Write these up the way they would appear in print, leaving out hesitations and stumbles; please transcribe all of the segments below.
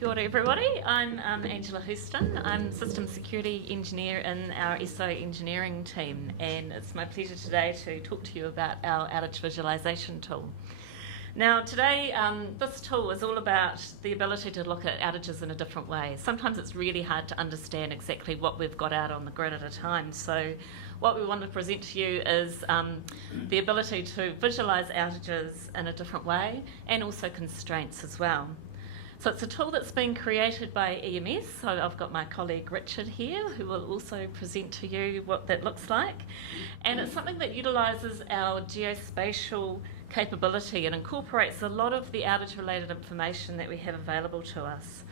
Kia ora everybody, I'm Angela Houston. I'm System Security Engineer in our SO Engineering team, and it's my pleasure today to talk to you about our outage visualization tool. Now today, this tool is all about the ability to look at outages in a different way. Sometimes it's really hard to understand exactly what we've got out on the grid at a time, so what we want to present to you is the ability to visualize outages in a different way and also constraints as well. So it's a tool that's been created by EMS, so I've got my colleague Richard here who will also present to you what that looks like. And it's something that utilises our geospatial capability and incorporates a lot of the outage related information that we have available to us.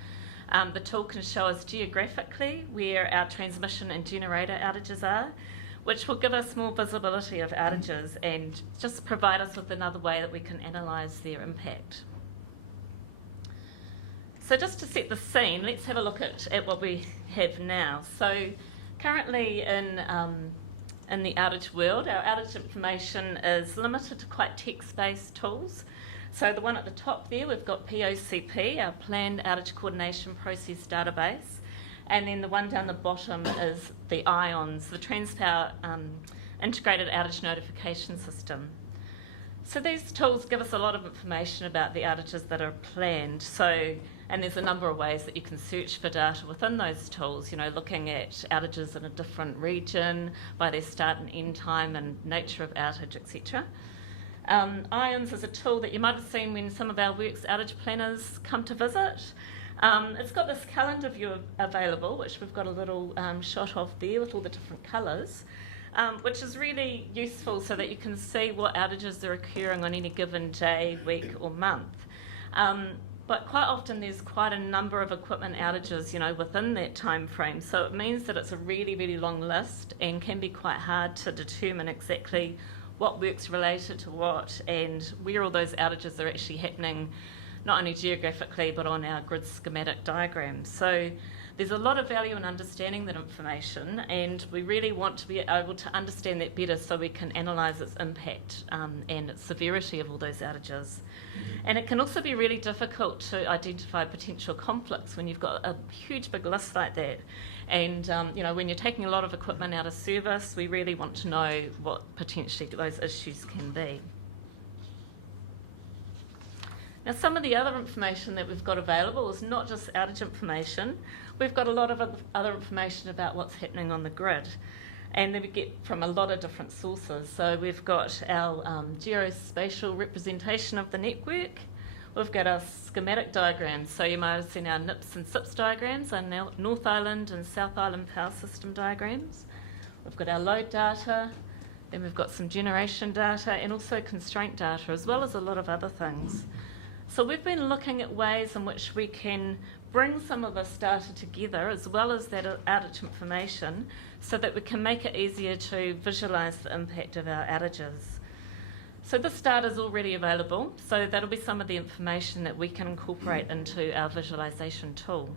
The tool can show us geographically where our transmission and generator outages are, which will give us more visibility of outages and just provide us with another way that we can analyse their impact. So just to set the scene, let's have a look at what we have now. So currently in the outage world, our outage information is limited to quite text-based tools. So the one at the top there, we've got POCP, our Planned Outage Coordination Process Database, and then the one down the bottom is the IONS, the Transpower Integrated Outage Notification System. So these tools give us a lot of information about the outages that are planned. And there's a number of ways that you can search for data within those tools, looking at outages in a different region by their start and end time and nature of outage, etc. IONS is a tool that you might have seen when some of our Works outage planners come to visit. It's got this calendar view available, which we've got a little shot of there with all the different colours. Which is really useful so that you can see what outages are occurring on any given day, week or month. But quite often there's quite a number of equipment outages, within that time frame. So it means that it's a really, really long list and can be quite hard to determine exactly what works related to what and where all those outages are actually happening, not only geographically but on our grid schematic diagrams. So there's a lot of value in understanding that information, and we really want to be able to understand that better so we can analyse its impact and its severity of all those outages. And it can also be really difficult to identify potential conflicts when you've got a huge big list like that. And when you're taking a lot of equipment out of service, we really want to know what potentially those issues can be. Now, some of the other information that we've got available is not just outage information. We've got a lot of other information about what's happening on the grid, and then we get from a lot of different sources. So we've got our geospatial representation of the network. We've got our schematic diagrams. So you might have seen our NIPS and SIPS diagrams, our North Island and South Island power system diagrams. We've got our load data. Then we've got some generation data and also constraint data, as well as a lot of other things. So we've been looking at ways in which we can bring some of this data together as well as that outage information so that we can make it easier to visualise the impact of our outages. So this data is already available, so that'll be some of the information that we can incorporate into our visualisation tool.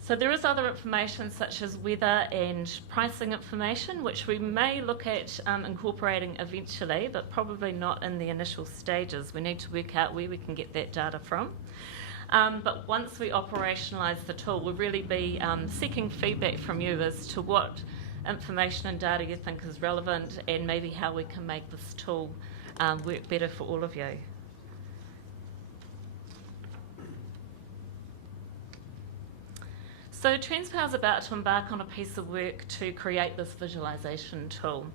So there is other information such as weather and pricing information, which we may look at incorporating eventually, but probably not in the initial stages. We need to work out where we can get that data from. But once we operationalise the tool, we'll really be seeking feedback from you as to what information and data you think is relevant and maybe how we can make this tool work better for all of you. So Transpower is about to embark on a piece of work to create this visualisation tool.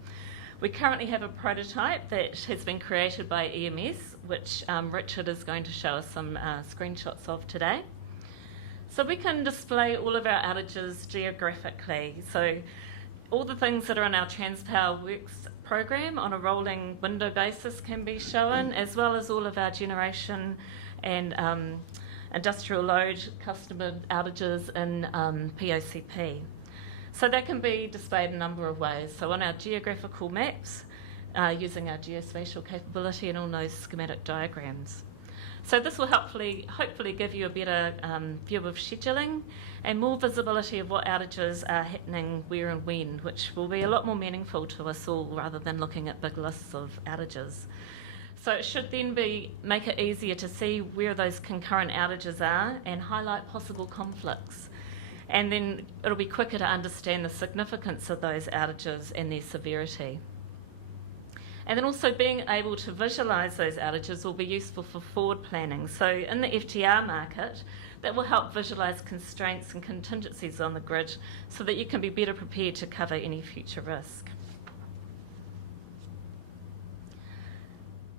We currently have a prototype that has been created by EMS, which Richard is going to show us some screenshots of today. So we can display all of our outages geographically. So all the things that are in our Transpower Works program on a rolling window basis can be shown, as well as all of our generation and industrial load customer outages in POCP. So that can be displayed in a number of ways. So on our geographical maps, using our geospatial capability and all those schematic diagrams. So this will hopefully give you a better view of scheduling and more visibility of what outages are happening where and when, which will be a lot more meaningful to us all rather than looking at big lists of outages. So it should then make it easier to see where those concurrent outages are and highlight possible conflicts. And then it'll be quicker to understand the significance of those outages and their severity. And then also being able to visualise those outages will be useful for forward planning. So in the FTR market, that will help visualise constraints and contingencies on the grid so that you can be better prepared to cover any future risk.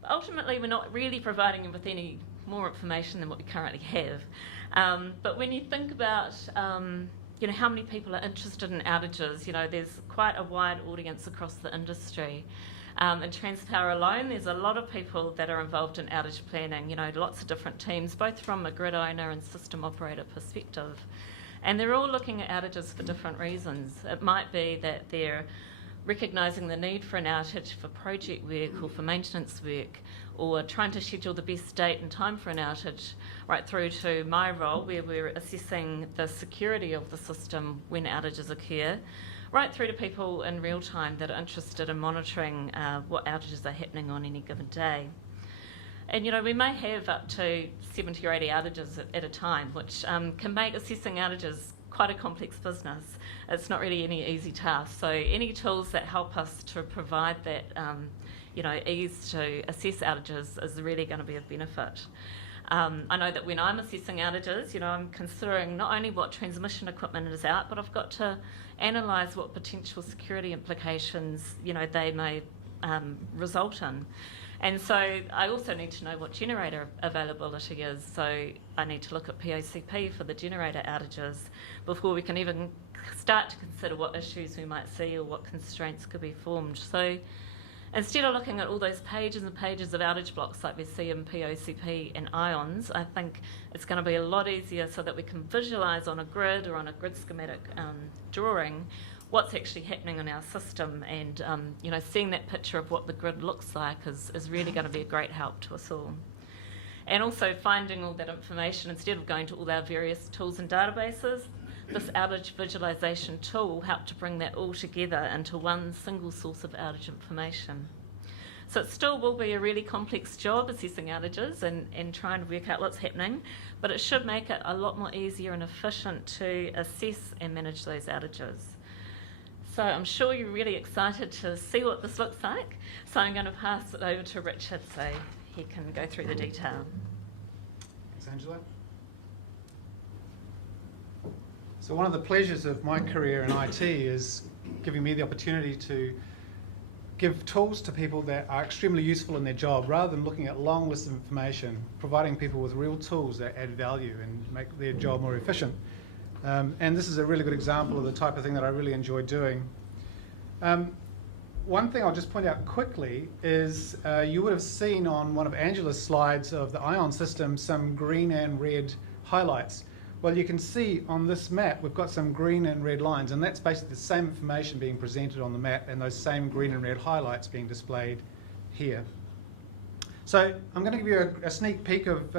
Ultimately, we're not really providing them with any more information than what we currently have. But when you think about how many people are interested in outages, there's quite a wide audience across the industry. In Transpower alone, there's a lot of people that are involved in outage planning, lots of different teams, both from a grid owner and system operator perspective. And they're all looking at outages for different reasons. It might be that they're recognising the need for an outage for project work or for maintenance work, or trying to schedule the best date and time for an outage, right through to my role where we're assessing the security of the system when outages occur, right through to people in real time that are interested in monitoring what outages are happening on any given day. And we may have up to 70 or 80 outages at a time, which can make assessing outages quite a complex business. It's not really any easy task. So any tools that help us to provide that ease to assess outages is really going to be of benefit. I know that when I'm assessing outages, I'm considering not only what transmission equipment is out, but I've got to analyse what potential security implications, they may result in. And so I also need to know what generator availability is. So I need to look at POCP for the generator outages before we can even start to consider what issues we might see or what constraints could be formed. So instead of looking at all those pages and pages of outage blocks like we see in POCP and IONS, I think it's going to be a lot easier so that we can visualise on a grid or on a grid schematic drawing what's actually happening in our system, and seeing that picture of what the grid looks like is really going to be a great help to us all. And also finding all that information, instead of going to all our various tools and databases, this outage visualisation tool will help to bring that all together into one single source of outage information. So it still will be a really complex job assessing outages and trying to work out what's happening, but it should make it a lot more easier and efficient to assess and manage those outages. So I'm sure you're really excited to see what this looks like. So I'm going to pass it over to Richard so he can go through the detail. Thanks, Angela. So one of the pleasures of my career in IT is giving me the opportunity to give tools to people that are extremely useful in their job, rather than looking at long lists of information, providing people with real tools that add value and make their job more efficient. And this is a really good example of the type of thing that I really enjoy doing. One thing I'll just point out quickly is you would have seen on one of Angela's slides of the ION system some green and red highlights. Well, you can see on this map we've got some green and red lines, and that's basically the same information being presented on the map and those same green and red highlights being displayed here. So I'm going to give you a sneak peek of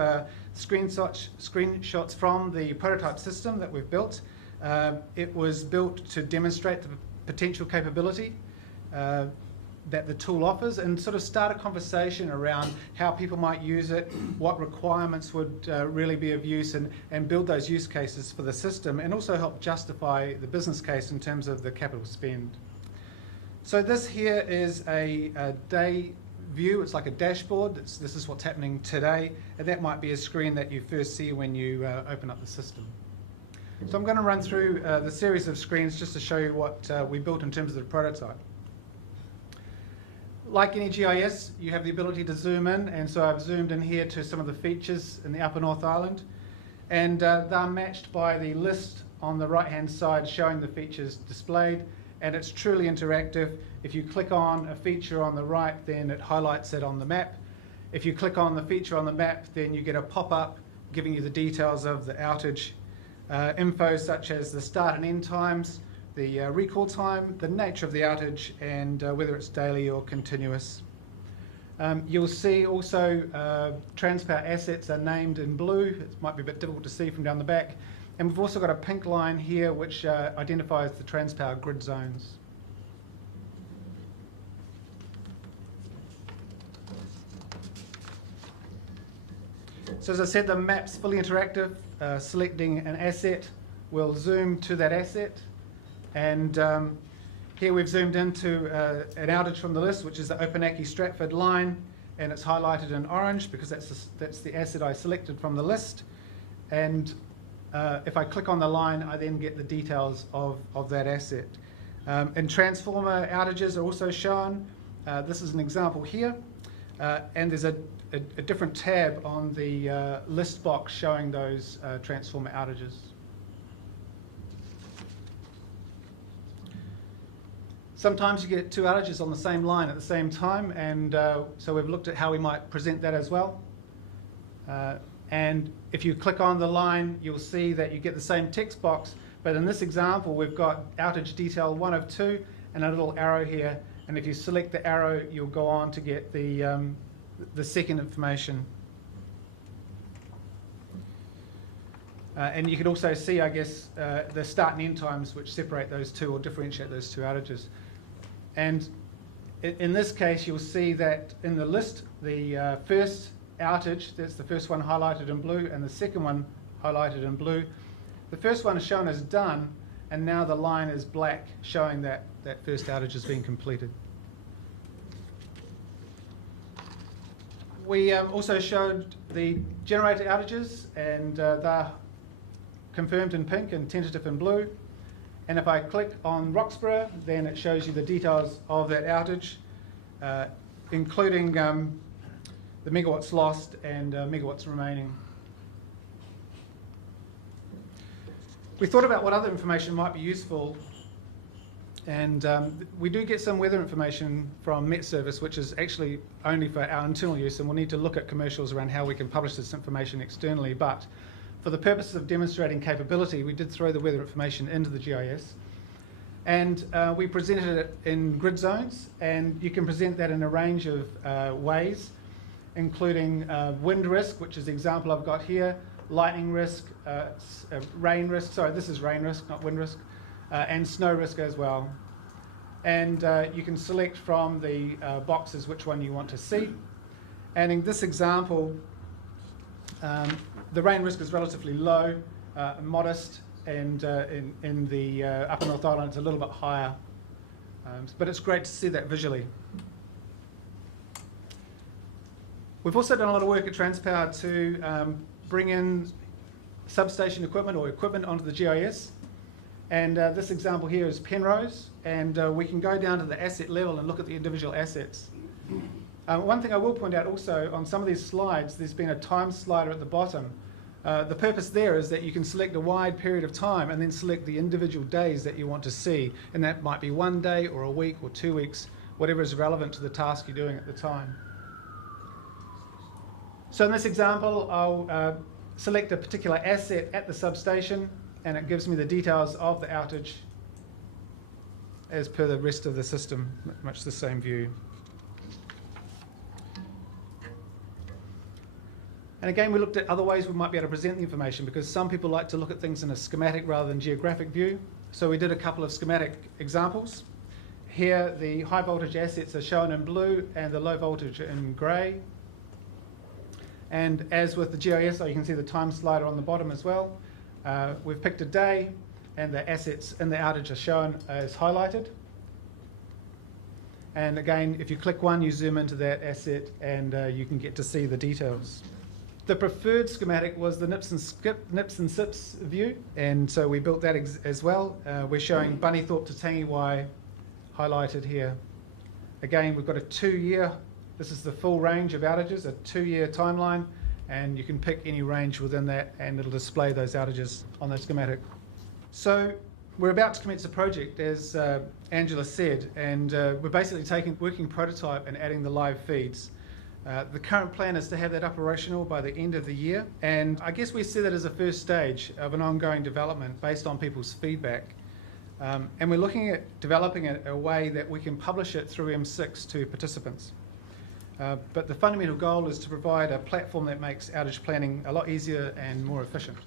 screenshots from the prototype system that we've built. It was built to demonstrate the potential capability that the tool offers, and sort of start a conversation around how people might use it, what requirements would really be of use, and build those use cases for the system, and also help justify the business case in terms of the capital spend. So this here is a day view. It's like a dashboard. This is what's happening today, and that might be a screen that you first see when you open up the system. So I'm going to run through the series of screens just to show you what we built in terms of the prototype. Like any GIS, you have the ability to zoom in, and so I've zoomed in here to some of the features in the Upper North Island, and they're matched by the list on the right-hand side showing the features displayed, and it's truly interactive. If you click on a feature on the right, then it highlights it on the map. If you click on the feature on the map, then you get a pop-up giving you the details of the outage info, such as the start and end times, the recall time, the nature of the outage, and whether it's daily or continuous. You'll see also Transpower assets are named in blue. It might be a bit difficult to see from down the back. And we've also got a pink line here which identifies the Transpower grid zones. So as I said, the map's fully interactive. Selecting an asset will zoom to that asset, and here we've zoomed into an outage from the list, which is the Opunake Stratford line, and it's highlighted in orange because that's the asset I selected from the list. And if I click on the line, I then get the details of that asset. And transformer outages are also shown. This is an example here, and there's a different tab on the list box showing those transformer outages. Sometimes you get two outages on the same line at the same time, and so we've looked at how we might present that as well. And if you click on the line, you'll see that you get the same text box, but in this example we've got outage detail 1 of 2 and a little arrow here, and if you select the arrow you'll go on to get the second information. And you can also see, I guess, the start and end times which separate those two or differentiate those two outages. And in this case you'll see that in the list the first outage, that's the first one highlighted in blue, and the second one highlighted in blue. The first one is shown as done, and now the line is black showing that that first outage has been completed. We also showed the generator outages, and they're confirmed in pink and tentative in blue. And if I click on Roxburgh, then it shows you the details of that outage, including the megawatts lost and megawatts remaining. We thought about what other information might be useful, and we do get some weather information from Met Service, which is actually only for our internal use, and we'll need to look at commercials around how we can publish this information externally. But for the purposes of demonstrating capability, we did throw the weather information into the GIS, and we presented it in grid zones, and you can present that in a range of ways, including wind risk, which is the example I've got here, lightning risk, rain risk, sorry, this is rain risk, not wind risk, and snow risk as well. And you can select from the boxes which one you want to see. And in this example, the rain risk is relatively low, modest, and in the Upper North Island it's a little bit higher. But it's great to see that visually. We've also done a lot of work at Transpower to bring in substation equipment or equipment onto the GIS. And this example here is Penrose, and we can go down to the asset level and look at the individual assets. One thing I will point out also, on some of these slides, there's been a time slider at the bottom. The purpose there is that you can select a wide period of time and then select the individual days that you want to see. And that might be 1 day or a week or 2 weeks, whatever is relevant to the task you're doing at the time. So in this example, I'll select a particular asset at the substation, and it gives me the details of the outage as per the rest of the system, much the same view. And again, we looked at other ways we might be able to present the information, because some people like to look at things in a schematic rather than geographic view. So we did a couple of schematic examples. Here, the high voltage assets are shown in blue and the low voltage in grey. And as with the GIS, you can see the time slider on the bottom as well. We've picked a day, and the assets in the outage are shown as highlighted. And again, if you click one, you zoom into that asset, and you can get to see the details. The preferred schematic was the nips and sips view, and so we built that as well. We're showing Bunnythorpe to Tangiwai highlighted here. Again, we've got a 2-year, this is the full range of outages, a 2-year timeline, and you can pick any range within that, and it'll display those outages on the schematic. So we're about to commence a project, as Angela said, and we're basically taking working prototype and adding the live feeds. The current plan is to have that operational by the end of the year, and I guess we see that as a first stage of an ongoing development based on people's feedback. And we're looking at developing a way that we can publish it through M6 to participants. But the fundamental goal is to provide a platform that makes outage planning a lot easier and more efficient.